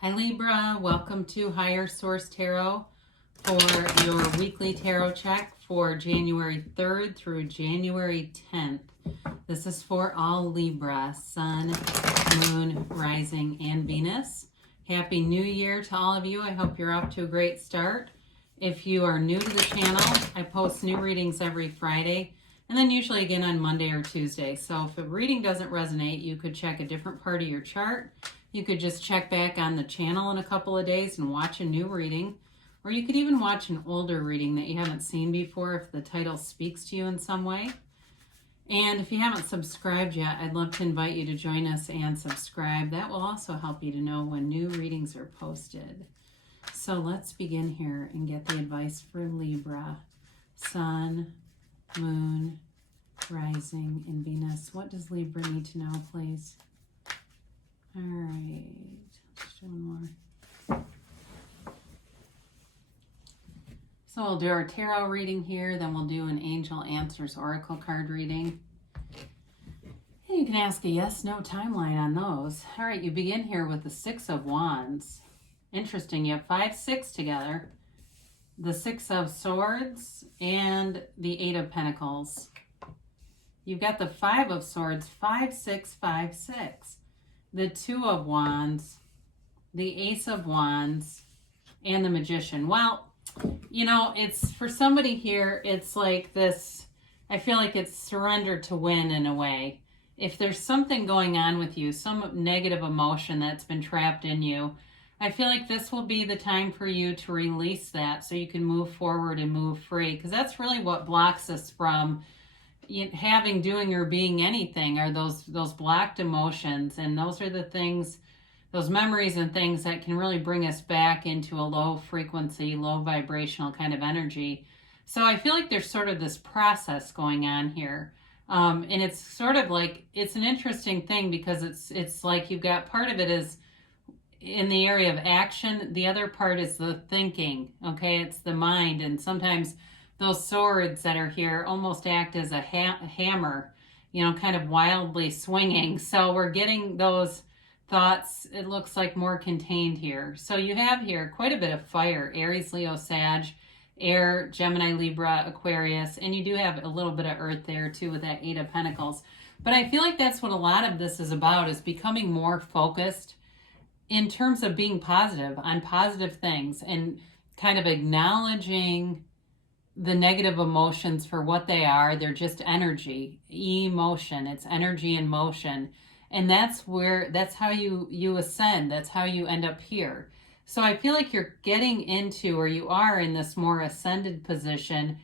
Hi Libra, welcome to Higher Source Tarot for your weekly tarot check for January 3rd through January 10th. This is for all Libra, Sun, Moon, Rising, and Venus. Happy New Year to all of you. I hope you're off to a great start. If you are new to the channel, I post new readings every Friday and then usually again on Monday or Tuesday. So if a reading doesn't resonate, you could check a different part of your chart. You could just check back on the channel in a couple of days and watch a new reading. Or you could even watch an older reading that you haven't seen before if the title speaks to you in some way. And if you haven't subscribed yet, I'd love to invite you to join us and subscribe. That will also help you to know when new readings are posted. So let's begin here and get the advice for Libra, Sun, Moon, Rising, and Venus. What does Libra need to know, please? All right, let's do one more. So we'll do our tarot reading here, then we'll do an Angel Answers Oracle card reading. And you can ask a yes/no timeline on those. All right, you begin here with the Six of Wands. Interesting, you have 5, 6 together. The Six of Swords and the Eight of Pentacles. You've got the 5 of Swords, 5, 6, 5, 6. The Two of Wands, the Ace of Wands, and the Magician. Well, you know, it's for somebody here, it's like this, I feel like it's surrender to win in a way. If there's something going on with you, some negative emotion that's been trapped in you, I feel like this will be the time for you to release that so you can move forward and move free. Because that's really what blocks us from having, doing, or being anything are those blocked emotions. And those are the things, those memories and things that can really bring us back into a low frequency, low vibrational kind of energy. So I feel like there's sort of this process going on here. And it's sort of like, it's an interesting thing because it's like you've got part of it is in the area of action. The other part is the thinking, okay? It's the mind. And sometimes those swords that are here almost act as a hammer, you know, kind of wildly swinging. So we're getting those thoughts, it looks like, more contained here. So you have here quite a bit of fire: Aries, Leo, Sag, Air, Gemini, Libra, Aquarius, and you do have a little bit of earth there too with that Eight of Pentacles. But I feel like that's what a lot of this is about, is becoming more focused in terms of being positive on positive things and kind of acknowledging the negative emotions for what they are. They're just energy, emotion. It's energy in motion. And that's how you ascend. That's how you end up here. So I feel like you're getting into, or you are in this more ascended position,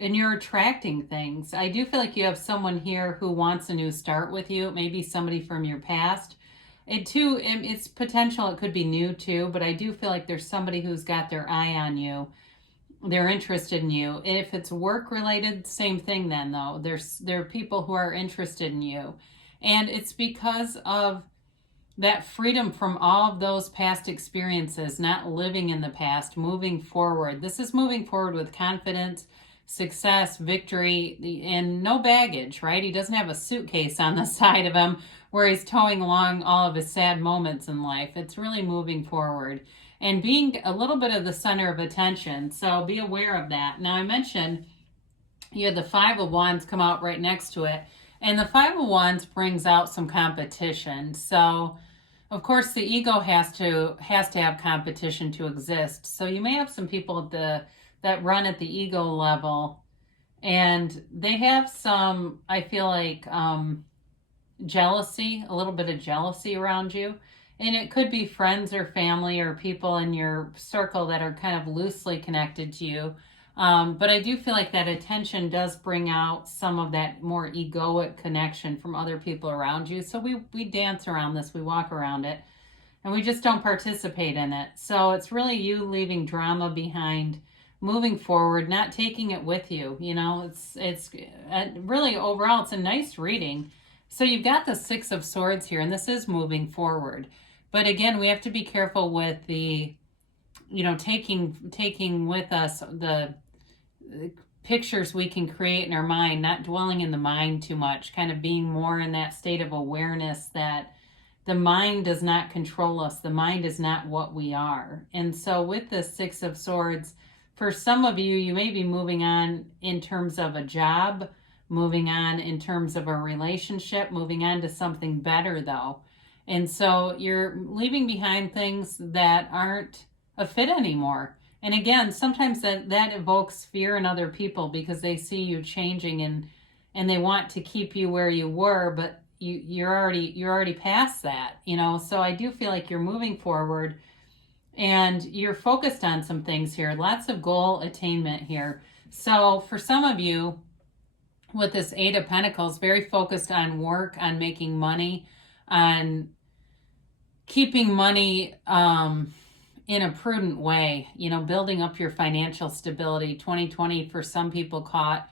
and you're attracting things. I do feel like you have someone here who wants a new start with you. Maybe somebody from your past. It's potential. It could be new too, but I do feel like there's somebody who's got their eye on you. They're interested in you. If it's work related, same thing then though. There are people who are interested in you. And it's because of that freedom from all of those past experiences, not living in the past, moving forward. This is moving forward with confidence, success, victory, and no baggage, right? He doesn't have a suitcase on the side of him where he's towing along all of his sad moments in life. It's really moving forward and being a little bit of the center of attention. So be aware of that. Now, I mentioned you had the Five of Wands come out right next to it. And the Five of Wands brings out some competition. So, of course, the ego has to have competition to exist. So you may have some people that run at the ego level, and they have some, I feel like, jealousy, a little bit of jealousy around you. And it could be friends or family or people in your circle that are kind of loosely connected to you. But I do feel like that attention does bring out some of that more egoic connection from other people around you. So we dance around this, we walk around it, and we just don't participate in it. So it's really you leaving drama behind, moving forward, not taking it with you. You know, it's really overall, it's a nice reading. So you've got the Six of Swords here, and this is moving forward. But again, we have to be careful with the, you know, taking with us the pictures we can create in our mind, not dwelling in the mind too much, kind of being more in that state of awareness that the mind does not control us. The mind is not what we are. And so with the Six of Swords, for some of you, you may be moving on in terms of a job, moving on in terms of a relationship, moving on to something better though. And so you're leaving behind things that aren't a fit anymore. And again, sometimes that evokes fear in other people because they see you changing and they want to keep you where you were, but you're already past that, you know. So I do feel like you're moving forward and you're focused on some things here. Lots of goal attainment here. So for some of you with this Eight of Pentacles, very focused on work, on making money, on keeping money in a prudent way, you know, building up your financial stability. 2020 for some people caught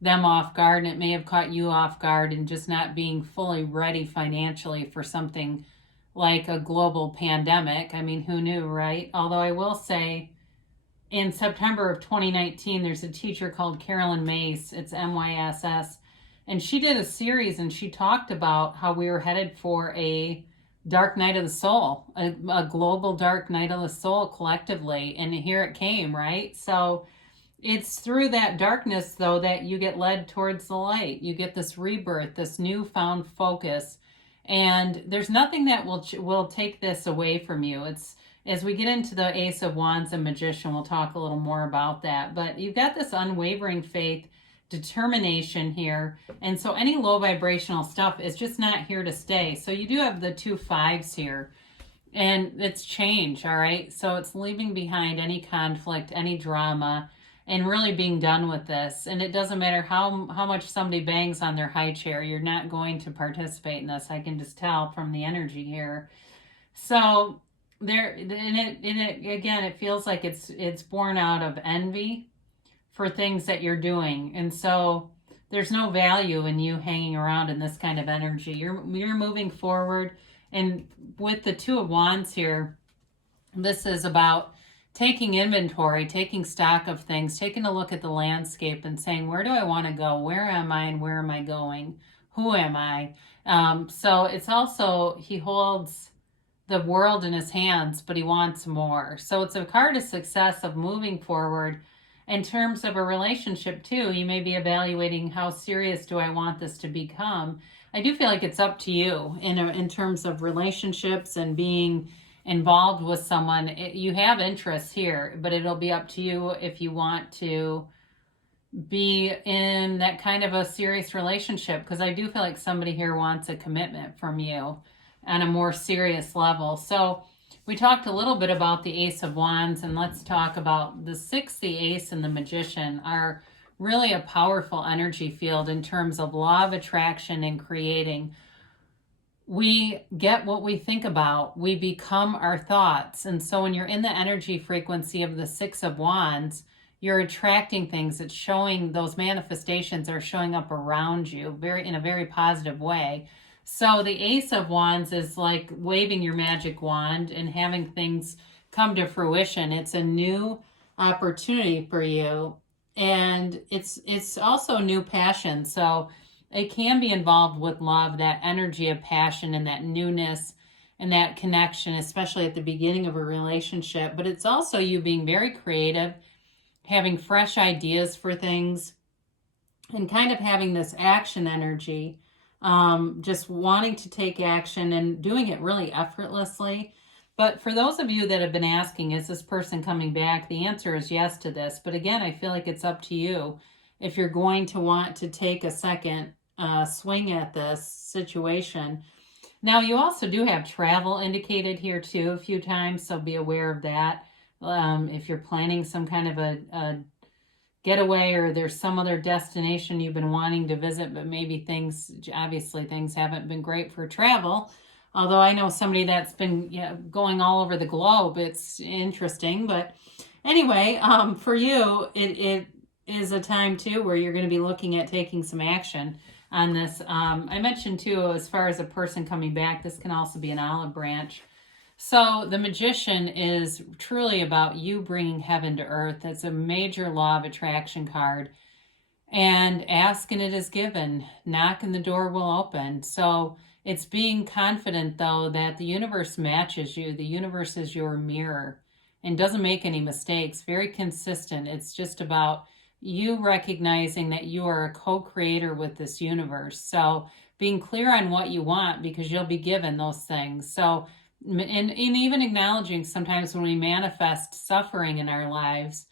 them off guard, and it may have caught you off guard and just not being fully ready financially for something like a global pandemic. I mean, who knew, right? Although I will say in September of 2019, there's a teacher called Carolyn Mace, it's MYSS, and she did a series and she talked about how we were headed for a dark night of the soul, a global dark night of the soul collectively. And here it came, right? So it's through that darkness, though, that you get led towards the light. You get this rebirth, this newfound focus. And there's nothing that will take this away from you. It's as we get into the Ace of Wands and Magician, we'll talk a little more about that. But you've got this unwavering faith, determination here, and so any low vibrational stuff is just not here to stay. So you do have the 2 5s here, and it's change. All right, so it's leaving behind any conflict, any drama, and really being done with this. And it doesn't matter how much somebody bangs on their high chair, you're not going to participate in this. I can just tell from the energy here. So there, and it again, it feels like it's born out of envy for things that you're doing. And so there's no value in you hanging around in this kind of energy. You're moving forward. And with the 2 of Wands here, this is about taking inventory, taking stock of things, taking a look at the landscape and saying, where do I want to go? Where am I and where am I going? Who am I? So it's also, he holds the world in his hands, but he wants more. So it's a card of success, of moving forward. In terms of a relationship too, you may be evaluating, how serious do I want this to become? I do feel like it's up to you in terms of relationships and being involved with someone. You have interests here, but it'll be up to you if you want to be in that kind of a serious relationship, because I do feel like somebody here wants a commitment from you on a more serious level. So we talked a little bit about the Ace of Wands, and let's talk about the 6, the Ace, and the Magician are really a powerful energy field in terms of law of attraction and creating. We get what we think about. We become our thoughts. And so when you're in the energy frequency of the 6 of Wands, you're attracting things. It's showing, those manifestations are showing up around you in a very positive way. So the Ace of Wands is like waving your magic wand and having things come to fruition. It's a new opportunity for you. And it's also new passion. So it can be involved with love, that energy of passion and that newness and that connection, especially at the beginning of a relationship. But it's also you being very creative, having fresh ideas for things, and kind of having this action energy. Just wanting to take action and doing it really effortlessly. But for those of you that have been asking, is this person coming back? The answer is yes to this. But again, I feel like it's up to you if you're going to want to take a second swing at this situation. Now, you also do have travel indicated here too a few times, so be aware of that. If you're planning some kind of a getaway, or there's some other destination you've been wanting to visit, but maybe things haven't been great for travel. Although I know somebody that's been going all over the globe. It's interesting. But anyway, for you, it is a time too where you're going to be looking at taking some action on this. I mentioned too, as far as a person coming back, this can also be an olive branch. So the Magician is truly about you bringing heaven to earth. It's a major law of attraction card. And ask and it is given. Knock and the door will open. So It's being confident, though, that the universe matches you. The universe is your mirror and doesn't make any mistakes. Very consistent. It's just about you recognizing that you are a co-creator with this universe. So being clear on what you want, because you'll be given those things. So, and even acknowledging sometimes when we manifest suffering in our lives,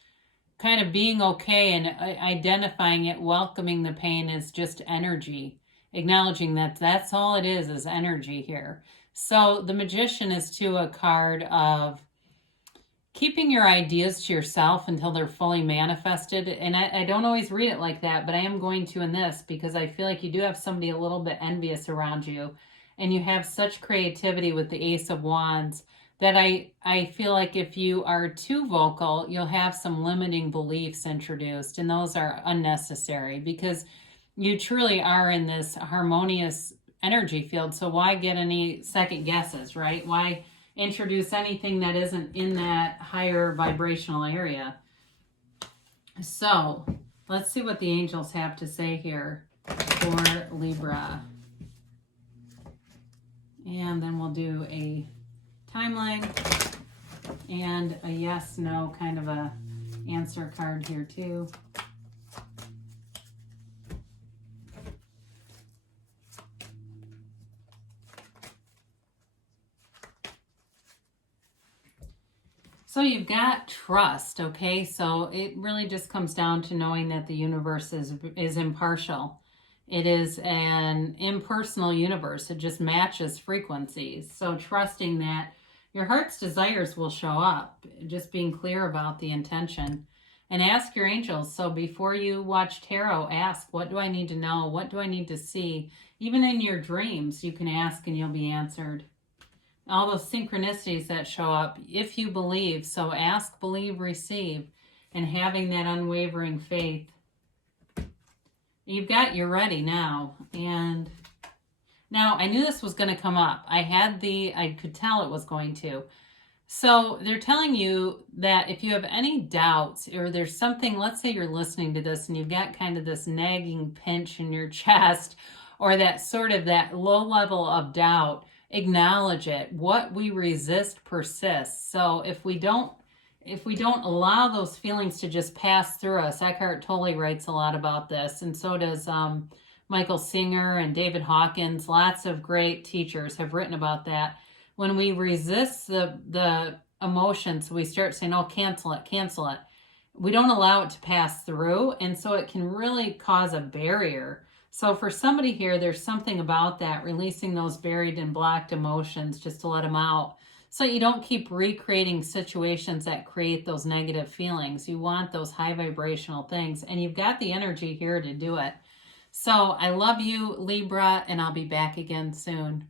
kind of being okay and identifying it, welcoming the pain as just energy, acknowledging that that's all it is energy here. So the Magician is to a card of keeping your ideas to yourself until they're fully manifested. And I don't always read it like that, but I am going to in this, because I feel like you do have somebody a little bit envious around you, and you have such creativity with the Ace of Wands that I feel like if you are too vocal, you'll have some limiting beliefs introduced, and those are unnecessary, because you truly are in this harmonious energy field. So why get any second guesses, right? Why introduce anything that isn't in that higher vibrational area? So let's see what the angels have to say here for Libra. And then we'll do a timeline and a yes, no kind of a answer card here too. So you've got trust, okay? So it really just comes down to knowing that the universe is impartial. It is an impersonal universe. It just matches frequencies. So trusting that your heart's desires will show up. Just being clear about the intention. And ask your angels. So before you watch tarot, ask, what do I need to know? What do I need to see? Even in your dreams, you can ask and you'll be answered. All those synchronicities that show up, if you believe. So ask, believe, receive. And having that unwavering faith. You're ready now. And now I knew this was going to come up. I could tell it was going to. So they're telling you that if you have any doubts, or there's something, let's say you're listening to this and you've got kind of this nagging pinch in your chest, or that sort of that low level of doubt, acknowledge it. What we resist persists. So if we don't allow those feelings to just pass through us, Eckhart Tolle writes a lot about this, and so does Michael Singer and David Hawkins. Lots of great teachers have written about that. When we resist the emotions, we start saying, oh, cancel it. We don't allow it to pass through, and so it can really cause a barrier. So for somebody here, there's something about that, releasing those buried and blocked emotions just to let them out. So you don't keep recreating situations that create those negative feelings. You want those high vibrational things, and you've got the energy here to do it. So I love you, Libra, and I'll be back again soon.